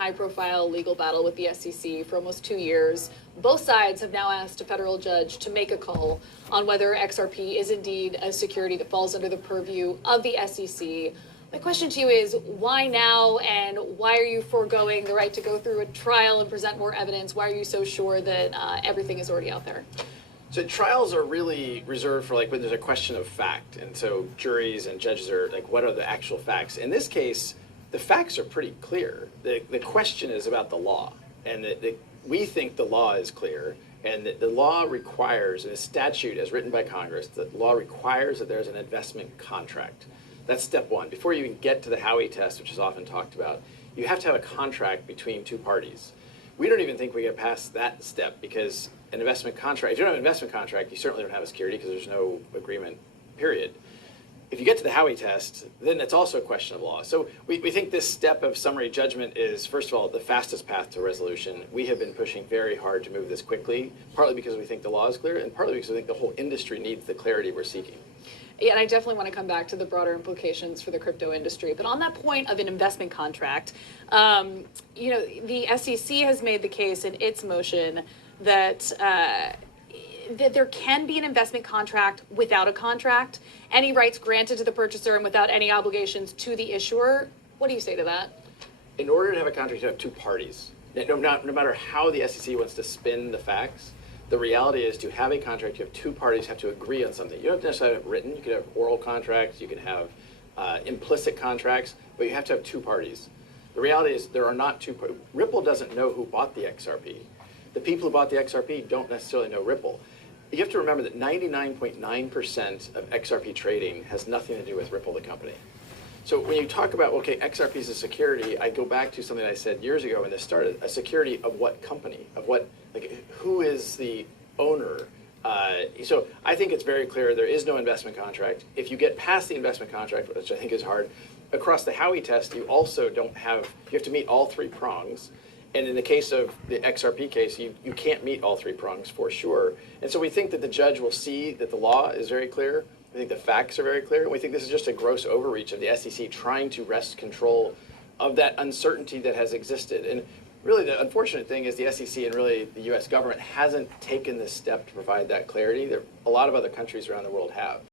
high-profile legal battle with the SEC for almost 2 years. Both sides have now asked a federal judge to make a call on whether XRP is indeed a security that falls under the purview of the SEC. My question to you is, why now, and why are you foregoing the right to go through a trial and present more evidence? Why are you so sure that everything is already out there? So trials are really reserved for like when there's a question of fact, and so juries and judges are like, what are the actual facts? In this case, the facts are pretty clear. The question is about the law, and we think the law is clear, and the law requires, and a statute as written by Congress, the law requires that there's an investment contract. That's step one. Before you even get to the Howey test, which is often talked about, you have to have a contract between two parties. We don't even think we get past that step because an investment contract, if you don't have an investment contract, you certainly don't have a security because there's no agreement, period. If you get to the Howey test, then it's also a question of law. So we think this step of summary judgment is, first of all, the fastest path to resolution. We have been pushing very hard to move this quickly, partly because we think the law is clear, and partly because we think the whole industry needs the clarity we're seeking. Yeah, and I definitely want to come back to the broader implications for the crypto industry. But on that point of an investment contract, you know, the SEC has made the case in its motion that that there can be an investment contract without a contract, any rights granted to the purchaser and without any obligations to the issuer. What do you say to that? In order to have a contract, you have two parties. No matter how the SEC wants to spin the facts, the reality is to have a contract, you have two parties have to agree on something. You don't necessarily have it written. You could have oral contracts, you can have implicit contracts, but you have to have two parties. The reality is there are not two parties. Ripple doesn't know who bought the XRP. The people who bought the XRP don't necessarily know Ripple. You have to remember that 99.9% of XRP trading has nothing to do with Ripple, the company. So when you talk about, okay, XRP is a security, I go back to something I said years ago when this started. A security of what company? Of what, like, who is the owner? So I think it's very clear there is no investment contract. If you get past the investment contract, which I think is hard, across the Howey test, you also don't have, you have to meet all three prongs. And in the case of the XRP case, you can't meet all three prongs for sure. And so we think that the judge will see that the law is very clear. We think the facts are very clear. And we think this is just a gross overreach of the SEC trying to wrest control of that uncertainty that has existed. And really the unfortunate thing is the SEC and really the US government hasn't taken this step to provide that clarity. A lot of other countries around the world have.